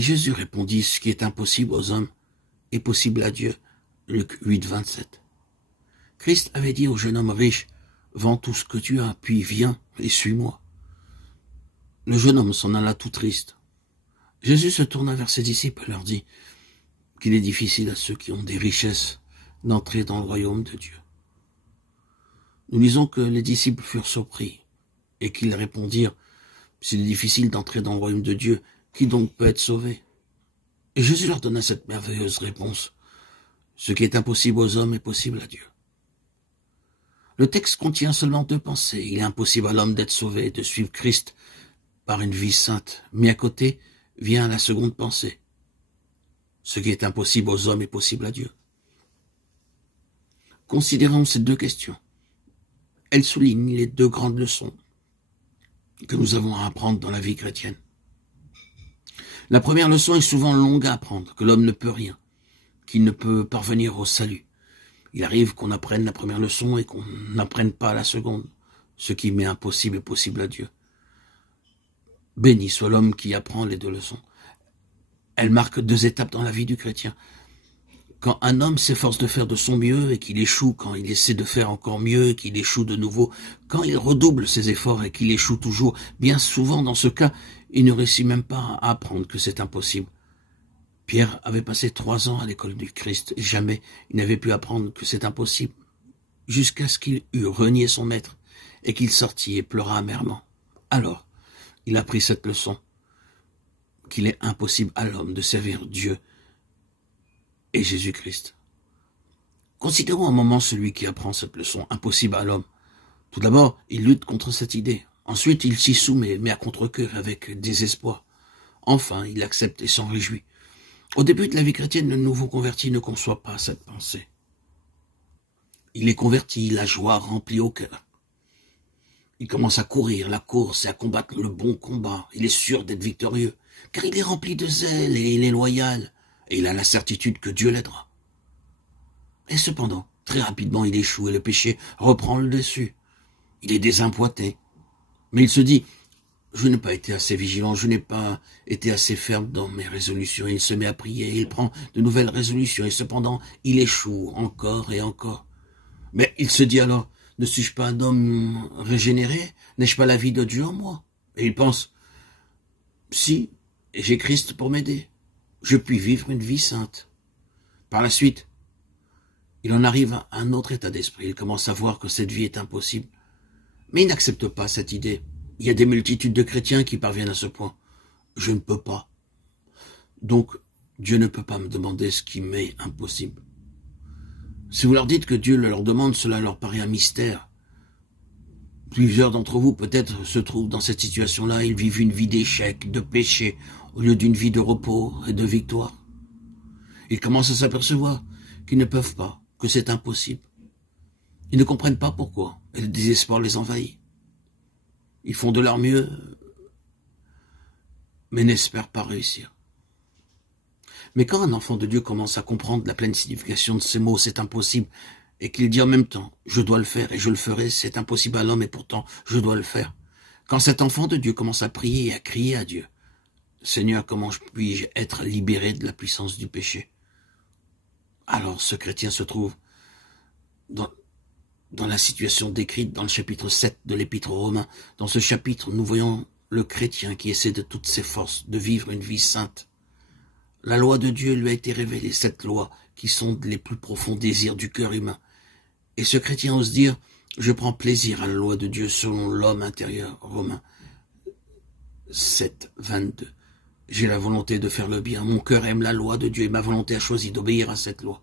Et Jésus répondit, ce qui est impossible aux hommes est possible à Dieu. Luc 8, 27. Christ avait dit au jeune homme riche, vends tout ce que tu as, puis viens et suis-moi. Le jeune homme s'en alla tout triste. Jésus se tourna vers ses disciples et leur dit qu'il est difficile à ceux qui ont des richesses d'entrer dans le royaume de Dieu. Nous lisons que les disciples furent surpris et qu'ils répondirent, s'il est difficile d'entrer dans le royaume de Dieu, qui donc peut être sauvé? Et Jésus leur donna cette merveilleuse réponse. Ce qui est impossible aux hommes est possible à Dieu. Le texte contient seulement deux pensées. Il est impossible à l'homme d'être sauvé, de suivre Christ par une vie sainte. Mais à côté vient la seconde pensée. Ce qui est impossible aux hommes est possible à Dieu. Considérons ces deux questions. Elles soulignent les deux grandes leçons que nous avons à apprendre dans la vie chrétienne. La première leçon est souvent longue à apprendre, que l'homme ne peut rien, qu'il ne peut parvenir au salut. Il arrive qu'on apprenne la première leçon et qu'on n'apprenne pas la seconde. Ce qui m'est impossible est possible à Dieu. Béni soit l'homme qui apprend les deux leçons. Elles marquent deux étapes dans la vie du chrétien. Quand un homme s'efforce de faire de son mieux et qu'il échoue, quand il essaie de faire encore mieux et qu'il échoue de nouveau, quand il redouble ses efforts et qu'il échoue toujours, bien souvent dans ce cas, il ne réussit même pas à apprendre que c'est impossible. Pierre avait passé 3 ans à l'école du Christ et jamais il n'avait pu apprendre que c'est impossible, jusqu'à ce qu'il eût renié son maître et qu'il sortit et pleura amèrement. Alors, il apprit cette leçon, qu'il est impossible à l'homme de servir Dieu et Jésus-Christ. Considérons un moment celui qui apprend cette leçon impossible à l'homme. Tout d'abord, il lutte contre cette idée. Ensuite, il s'y soumet, mais à contre-cœur, avec désespoir. Enfin, il accepte et s'en réjouit. Au début de la vie chrétienne, le nouveau converti ne conçoit pas cette pensée. Il est converti, la joie remplie au cœur. Il commence à courir la course et à combattre le bon combat. Il est sûr d'être victorieux, car il est rempli de zèle et il est loyal. Et il a la certitude que Dieu l'aidera. Et cependant, très rapidement, il échoue et le péché reprend le dessus. Il est désempointé. Mais il se dit, je n'ai pas été assez vigilant, je n'ai pas été assez ferme dans mes résolutions. Il se met à prier, il prend de nouvelles résolutions et cependant, il échoue encore et encore. Mais il se dit alors, ne suis-je pas un homme régénéré? N'ai-je pas la vie de Dieu en moi? Et il pense, si, et j'ai Christ pour m'aider. Je puis vivre une vie sainte. Par la suite, il en arrive à un autre état d'esprit. Il commence à voir que cette vie est impossible. Mais il n'accepte pas cette idée. Il y a des multitudes de chrétiens qui parviennent à ce point. Je ne peux pas. Donc, Dieu ne peut pas me demander ce qui m'est impossible. Si vous leur dites que Dieu le leur demande, cela leur paraît un mystère. Plusieurs d'entre vous, peut-être, se trouvent dans cette situation-là. Ils vivent une vie d'échec, de péché, au lieu d'une vie de repos et de victoire. Ils commencent à s'apercevoir qu'ils ne peuvent pas, que c'est impossible. Ils ne comprennent pas pourquoi, et le désespoir les envahit. Ils font de leur mieux, mais n'espèrent pas réussir. Mais quand un enfant de Dieu commence à comprendre la pleine signification de ces mots, c'est impossible, et qu'il dit en même temps, je dois le faire et je le ferai, c'est impossible à l'homme et pourtant je dois le faire. Quand cet enfant de Dieu commence à prier et à crier à Dieu, Seigneur, comment puis-je être libéré de la puissance du péché? Alors ce chrétien se trouve dans la situation décrite dans le chapitre 7 de l'Épître aux Romains. Dans ce chapitre, nous voyons le chrétien qui essaie de toutes ses forces de vivre une vie sainte. La loi de Dieu lui a été révélée, cette loi qui sonde les plus profonds désirs du cœur humain. Et ce chrétien ose dire, je prends plaisir à la loi de Dieu selon l'homme intérieur. Romains 7, 22. J'ai la volonté de faire le bien. Mon cœur aime la loi de Dieu et ma volonté a choisi d'obéir à cette loi.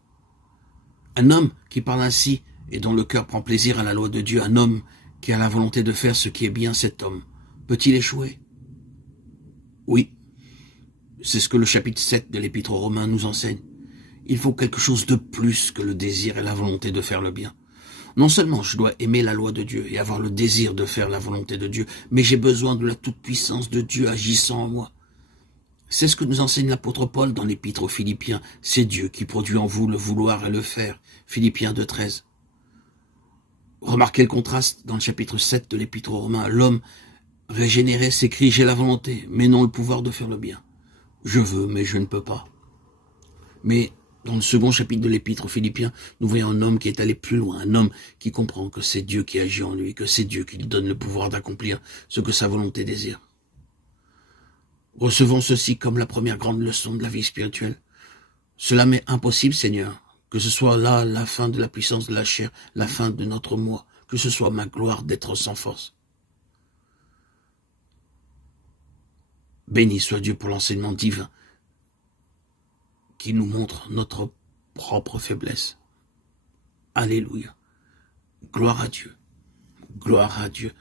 Un homme qui parle ainsi et dont le cœur prend plaisir à la loi de Dieu, un homme qui a la volonté de faire ce qui est bien, cet homme, peut-il échouer? Oui, c'est ce que le chapitre 7 de l'Épître aux Romains nous enseigne. Il faut quelque chose de plus que le désir et la volonté de faire le bien. Non seulement je dois aimer la loi de Dieu et avoir le désir de faire la volonté de Dieu, mais j'ai besoin de la toute-puissance de Dieu agissant en moi. C'est ce que nous enseigne l'apôtre Paul dans l'Épître aux Philippiens. C'est Dieu qui produit en vous le vouloir et le faire. Philippiens 2,13. Remarquez le contraste dans le chapitre 7 de l'Épître aux Romains. L'homme régénéré s'écrie « J'ai la volonté, mais non le pouvoir de faire le bien. Je veux, mais je ne peux pas. Mais dans le second chapitre de l'épître aux Philippiens, nous voyons un homme qui est allé plus loin, un homme qui comprend que c'est Dieu qui agit en lui, que c'est Dieu qui lui donne le pouvoir d'accomplir ce que sa volonté désire. Recevons ceci comme la première grande leçon de la vie spirituelle. Cela m'est impossible, Seigneur, que ce soit là la fin de la puissance de la chair, la fin de notre moi, que ce soit ma gloire d'être sans force. Béni soit Dieu pour l'enseignement divin qui nous montre notre propre faiblesse. Alléluia. Gloire à Dieu. Gloire à Dieu.